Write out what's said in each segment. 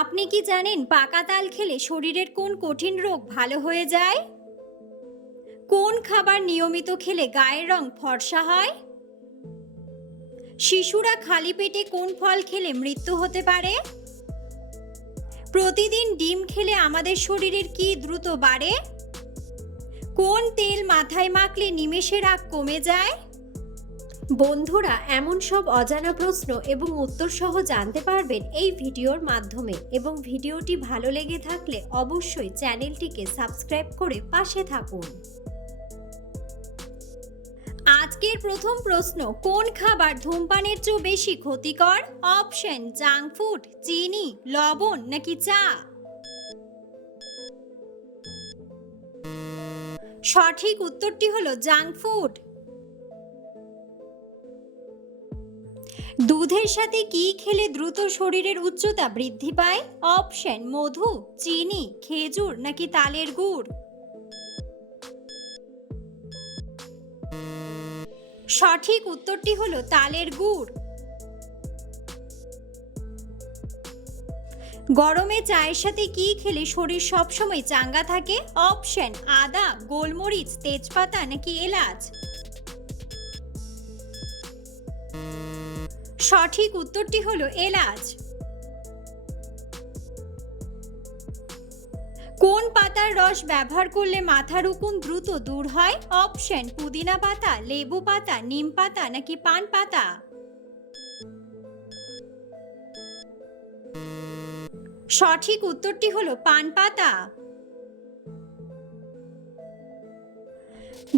আপনি কি জানেন পাকা তাল খেলে শরীরের কোন কঠিন রোগ ভালো হয়ে যায়? কোন খাবার নিয়মিত খেলে গায়ের রং ফর্সা হয়? শিশুরা খালি পেটে কোন ফল খেলে মৃত্যু হতে পারে? প্রতিদিন ডিম খেলে আমাদের শরীরের কি দ্রুত বাড়ে? কোন তেল মাথায় মাখলে নিমেষে রাগ কমে যায়? বন্ধুরা, এমন সব অজানা প্রশ্ন এবং উত্তর সহ জানতে পারবেন এই ভিডিওর মাধ্যমে, এবং ভিডিওটি ভালো লেগে থাকলে অবশ্যই চ্যানেলটিকে সাবস্ক্রাইব করে পাশে থাকুন। আজকের প্রথম প্রশ্ন, কোন খাবার ধূমপানের চেয়ে বেশি ক্ষতিকর? অপশন: জাঙ্ক ফুড, চিনি, লবণ নাকি চা? সঠিক উত্তরটি হলো জাঙ্ক ফুড। দুধের সাথে কি খেলে দ্রুত শরীরের উচ্চতা বৃদ্ধি পায়? অপশন: মধু, চিনি, খেজুর নাকি তালের গুড়? সঠিক উত্তরটি হলো তালের গুড়। গরমে চায়ের সাথে কি খেলে শরীর সবসময় চাঙ্গা থাকে? অপশন: আদা, গোলমরিচ, তেজপাতা নাকি এলাচ? সঠিক উত্তরটি হলো এলাচ। কোন পাতার রস ব্যবহার করলে মাথার উকুন দ্রুত দূর হয়? অপশন: পুদিনা পাতা, লেবু পাতা, নিম পাতা নাকি পান পাতা? সঠিক উত্তরটি হলো পান পাতা।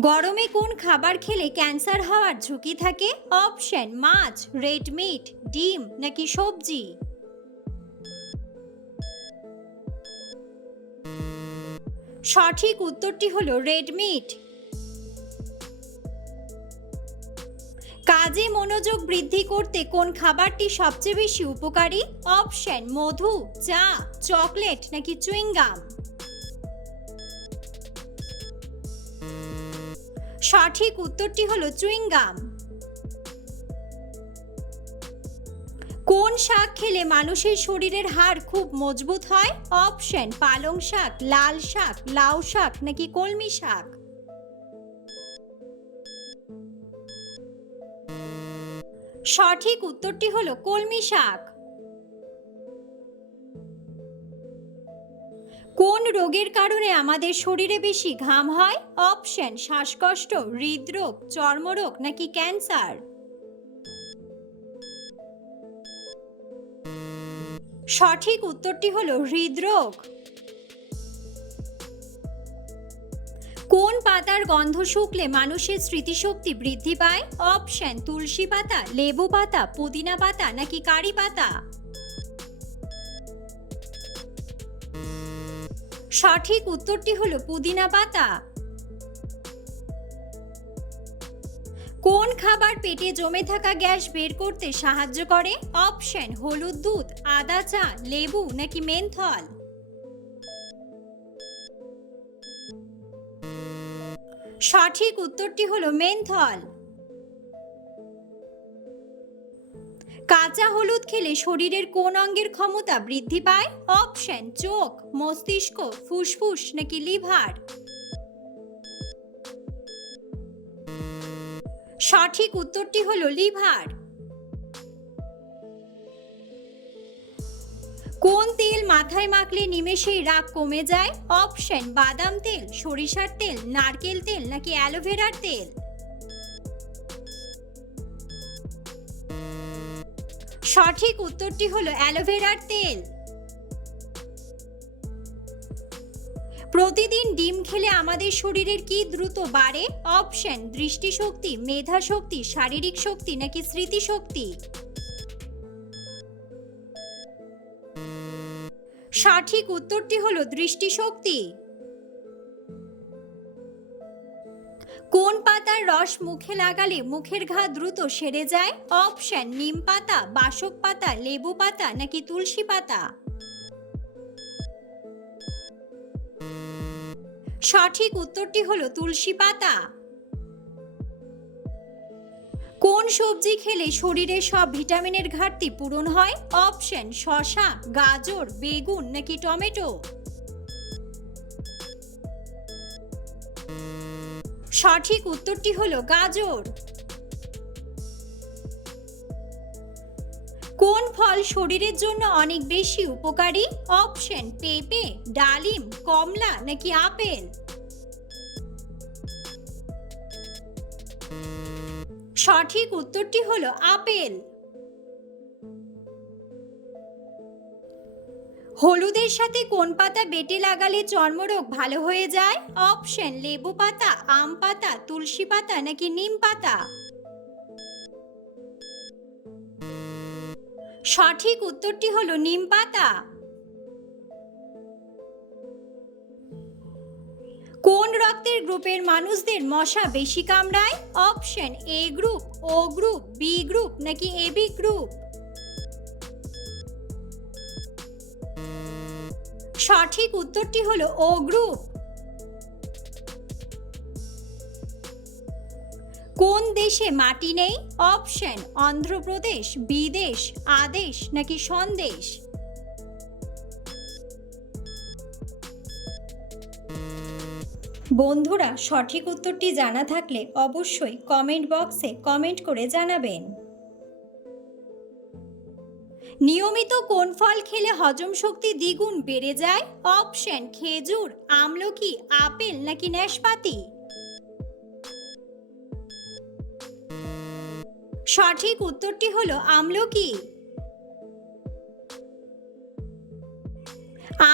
গরমে কোন খাবার খেলে ক্যান্সার হওয়ার ঝুঁকি থাকে? অপশন: মাছ, রেড মিট, ডিম নাকি সবজি? সঠিক উত্তরটি হলো রেড মিট। কাজে মনোযোগ বৃদ্ধি করতে কোন খাবারটি সবচেয়ে বেশি উপকারী? অপশন: মধু, চা, চকলেট নাকি চুইংগাম? সঠিক উত্তরটি হলো চুইংগাম। কোন শাক খেলে মানুষের শরীরের হাড় খুব মজবুত হয়? অপশন: পালং শাক, লাল শাক, লাউ শাক নাকি কলমি শাক? সঠিক উত্তরটি হলো কলমি শাক। কোন রোগের কারণে আমাদের শরীরে বেশি ঘাম হয়? অপশন: শ্বাসকষ্ট, হৃদরোগ, চর্মরোগ নাকি ক্যান্সার? সঠিক উত্তরটি হলো হৃদরোগ। কোন পাতার গন্ধ শুকলে মানুষের স্মৃতিশক্তি বৃদ্ধি পায়? অপশন: তুলসী পাতা, লেবু পাতা, পুদিনা পাতা নাকি কারি পাতা? সঠিক উত্তরটি হলো পুদিনা পাতা। কোন খাবার পেটে জমে থাকা গ্যাস বের করতে সাহায্য করে? অপশন: হলুদ দুধ, আদা চা, লেবু নাকি মেন্থল? সঠিক উত্তরটি হলো মেন্থল। কাঁচা হলুদ খেলে শরীরের কোন অঙ্গের ক্ষমতা বৃদ্ধি পায়? অপশন: চোখ, মস্তিষ্ক, ফুসফুস নাকি লিভার? সঠিক উত্তরটি হলো লিভার। কোন তেল মাথায় মাখলে নিমেষেই রাগ কমে যায়? অপশন: বাদাম তেল, সরিষার তেল, নারকেল তেল নাকি অ্যালোভেরার তেল? সঠিক উত্তরটি হলো অ্যালোভেরার তেল। প্রতিদিন ডিম খেলে আমাদের শরীরের কি দ্রুত বাড়ে? অপশন: দৃষ্টিশক্তি, মেধাশক্তি, শারীরিক শক্তি নাকি স্মৃতিশক্তি? সঠিক উত্তরটি হলো দৃষ্টিশক্তি। কোন পাতার রস মুখে লাগালে মুখের ঘা দ্রুত সেরে যায়? অপশন: নিম পাতা, বাসক পাতা, লেবু পাতা নাকি তুলসী পাতা? সঠিক উত্তরটি হলো তুলসী পাতা। কোন সবজি খেলে শরীরে সব ভিটামিনের ঘাটতি পূরণ হয়? অপশন শসা, গাজর, বেগুন নাকি টমেটো। সঠিক উত্তরটি হলো গাজর। কোন ফল শরীরের জন্য অনেক বেশি উপকারী? অপশন পেঁপে, ডালিম, কমলা নাকি আপেল। সঠিক উত্তরটি হলো আপেল। হলুদের সাথে কোন পাতা বেটে লাগালে চর্মরোগ ভালো হয়ে যায়? অপশন লেবু পাতা, আম পাতা, তুলসী পাতা নাকি নিম পাতা। সঠিক উত্তরটি হলো নিম পাতা। কোন রক্তের গ্রুপের মানুষদের মশা বেশি কামড়ায়? Option A group, O group, B group নাকি এবি গ্রুপ। সঠিক উত্তরটি হলো ও গ্রুপ। কোন দেশে মাটি নেই? অপশন অন্ধ্রপ্রদেশ, বিদেশ, আদেশ নাকি সন্দেশ। বন্ধুরা, সঠিক উত্তরটি জানা থাকলে অবশ্যই কমেন্ট বক্সে কমেন্ট করে জানাবেন। নিয়মিত কোন ফল খেলে হজম শক্তি দ্বিগুণ বেড়ে যায়? অপশন খেজুর, আমলকি, আপেল নাকি নাশপাতি। সঠিক উত্তরটি হলো আমলকি।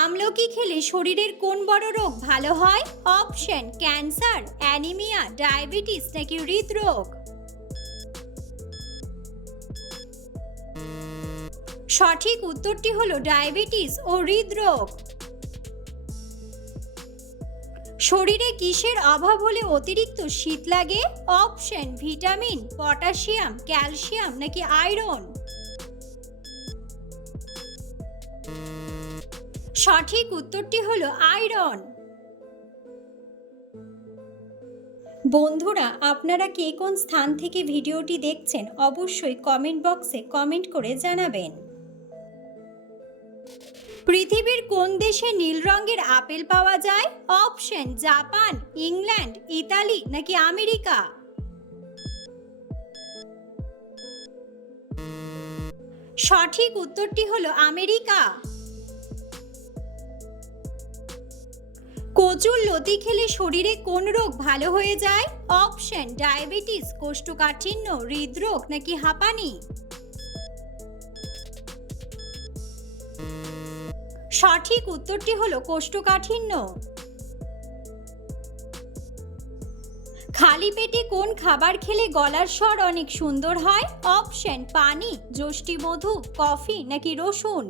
আমলকি খেলে শরীরের কোন বড় রোগ ভালো হয়? অপশন ক্যান্সার, অ্যানিমিয়া, ডায়াবেটিস নাকি হৃদরোগ। সঠিক উত্তরটি হলো ডায়াবেটিস ও হৃদরোগ। শরীরে কিসের অভাব হলে অতিরিক্ত শীত লাগে? অপশন ভিটামিন, পটাশিয়াম, ক্যালসিয়াম নাকি আয়রন। সঠিক উত্তরটি হলো আয়রন। বন্ধুরা, আপনারা কে কোন স্থান থেকে ভিডিওটি দেখছেন অবশ্যই কমেন্ট বক্সে কমেন্ট করে জানাবেন। পৃথিবীর কোন দেশে নীল রঙের আপেল পাওয়া যায়? অপশন জাপান, ইংল্যান্ড, ইতালি নাকি আমেরিকা। সঠিক উত্তরটি হলো আমেরিকা। কচুর লতি খেলে শরীরে কোন রোগ ভালো হয়ে যায়? অপশন ডায়াবেটিস, কোষ্ঠকাঠিন্য, হৃদরোগ নাকি হাঁপানি। সঠিক উত্তরটি হলো কোষ্ঠকাঠিন্য। খালি পেটে কোন খাবার খেলে গলার স্বর অনেক সুন্দর হয়? অপশন পানি, যষ্টিমধু, কফি নাকি রসুন।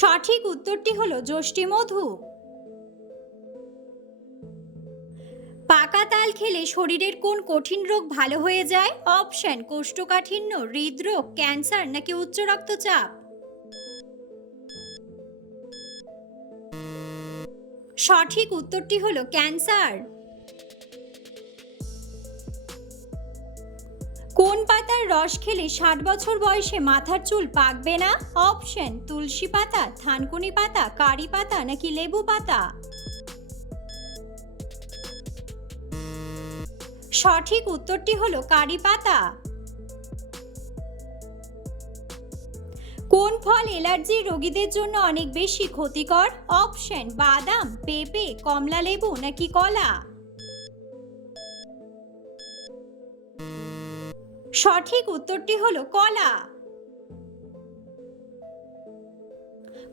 সঠিক উত্তরটি হলো যষ্টিমধু। পাকা তাল খেলে শরীরের কোন কঠিন রোগ ভালো হয়ে যায়? অপশন কোষ্ঠকাঠিন্য, হৃদরোগ, ক্যান্সার নাকি উচ্চ রক্তচাপ। সঠিক উত্তরটি হলো ক্যান্সার। কোন পাতার রস খেলে 60 বছর বয়সে মাথার চুল পাকবে না? অপশন তুলসী পাতা, থানকুনি পাতা, কারি পাতা নাকি লেবু পাতা। সঠিক উত্তরটি হলো কারি পাতা। কোন ফল অ্যালার্জি রোগীদের জন্য অনেক বেশি ক্ষতিকর? অপশন বাদাম, পেঁপে, কমলা লেবু নাকি কলা। সঠিক উত্তরটি হলো কলা।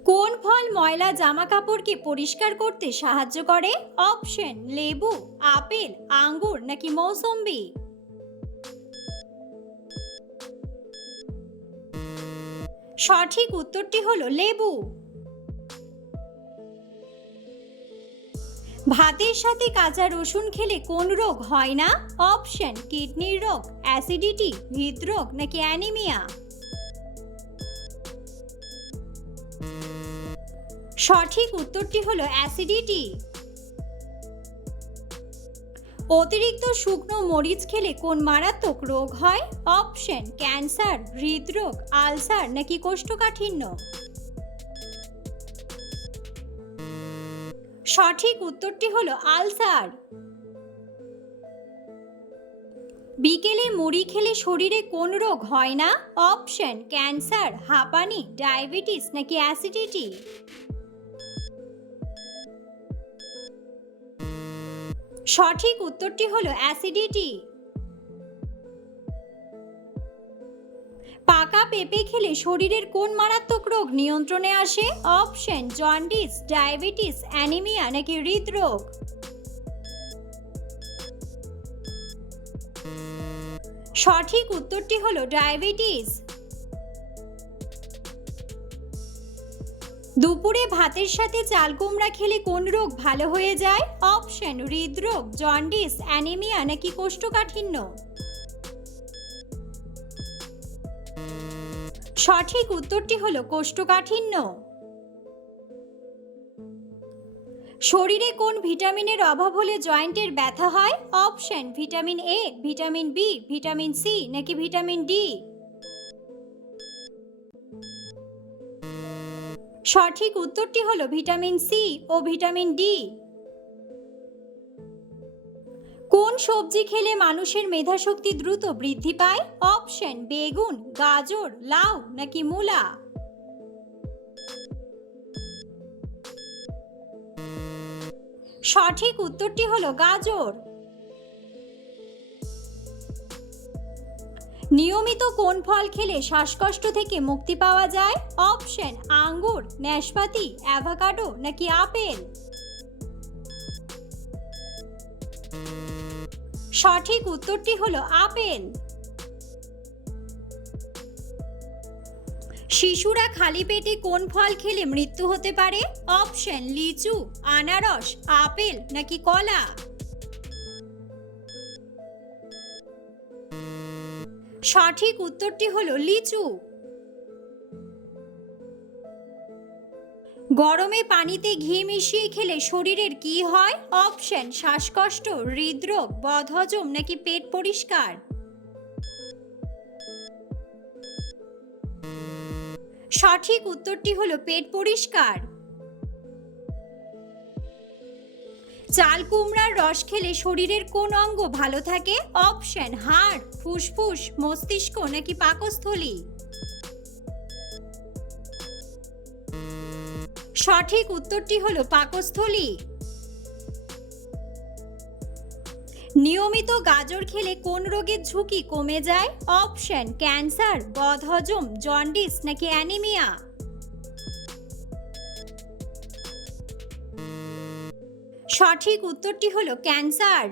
কোন ফল ময়লা জামা কাপড়কে পরিষ্কার করতে সাহায্য করে? অপশন লেবু, আপেল, আঙ্গুর নাকি মৌসম্বি। সঠিক উত্তরটি হলো লেবু। ভাতের সাথে কাঁচা রসুন খেলে কোন রোগ হয় না? অপশন কিডনির রোগ, অ্যাসিডিটি, হৃদরোগ নাকি অ্যানিমিয়া। সঠিক উত্তরটি হলো অ্যাসিডিটি। অতিরিক্ত শুকনো মরিচ খেলে কোন মারাত্মক রোগ হয়? অপশন ক্যান্সার, হৃদরোগ, আলসার নাকি কোষ্ঠকাঠিন্য। সঠিক উত্তরটি হলো আলসার। বিকেলে মুড়ি খেলে শরীরে কোন রোগ হয় না? অপশন ক্যান্সার, হাঁপানি, ডায়াবেটিস নাকি অ্যাসিডিটি। সঠিক উত্তরটি হলো অ্যাসিডিটি। পাকা পেঁপে খেলে শরীরের কোন মারাত্মক রোগ নিয়ন্ত্রণে আসে? অপশন জন্ডিস, ডায়াবেটিস, অ্যানিমিয়া নাকি হৃদরোগ। সঠিক উত্তরটি হলো ডায়াবেটিস। দুপুরে ভাতের সাথে চাল কুমড়া খেলে কোন রোগ ভালো হয়ে যায়? অপশন হৃদরোগ, জন্ডিস, অ্যানিমিয়া নাকি কোষ্ঠকাঠিন্য। সঠিক উত্তরটি হলো কোষ্ঠকাঠিন্য। শরীরে কোন ভিটামিনের অভাব হলে জয়েন্টের ব্যথা হয়? Option vitamin A, vitamin B, vitamin C নাকি ভিটামিন ডি। সঠিক উত্তরটি হলো ভিটামিন সি ও ভিটামিন ডি। কোন সবজি খেলে মানুষের মেধাশক্তি দ্রুত বৃদ্ধি পায়? অপশন বেগুন, গাজর, লাউ নাকি মূলা। সঠিক উত্তরটি হলো গাজর। নিয়মিত কোন ফল খেলে শ্বাসকষ্ট থেকে মুক্তি পাওয়া যায়? অপশন আঙ্গুর, নাশপাতি, অ্যাভোকাডো নাকি আপেল। সঠিক উত্তরটি হলো আপেল। শিশুরা খালি পেটে কোন ফল খেলে মৃত্যু হতে পারে? অপশন লিচু, আনারস, আপেল নাকি কলা। সঠিক উত্তরটি হলো লিচু। গরমে পানিতে ঘি মিশিয়ে খেলে শরীরের কি হয়? অপশন শ্বাসকষ্ট, হৃদরোগ, বদহজম নাকি পেট পরিষ্কার। সঠিক উত্তরটি হলো পেট পরিষ্কার। চাল কুমড়ার রস খেলে শরীরের কোন অঙ্গ ভালো থাকে? অপশন হাড়, ফুসফুস, মস্তিষ্ক নাকি পাকস্থলী। সঠিক উত্তরটি হলো পাকস্থলী। নিয়মিত গাজর খেলে কোন রোগের ঝুঁকি কমে যায়? অপশন ক্যান্সার, বদহজম, জন্ডিস নাকি অ্যানিমিয়া। সঠিক উত্তরটি হলো ক্যান্সার।